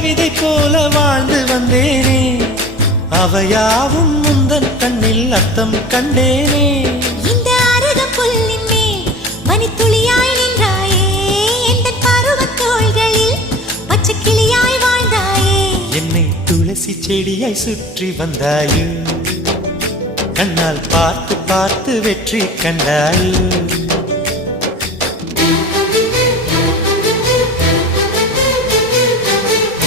கவிதை போல வாழ்ந்து வந்தேனே, அவையாவும் முந்தன் கண்ணில் அர்த்தம் கண்டேனே. இந்த அருகம் புல்லின் மேல் மணித்துளியாய் நின்றாயே, எந்த பருவத் தோள்களில் பச்சை கிளியாய் வாழ்ந்தாயே. என்னை துளசி செடியாய் சுற்றி வந்தாயோ, கண்ணால் பார்த்து பார்த்து வெற்றி கண்டாயோ.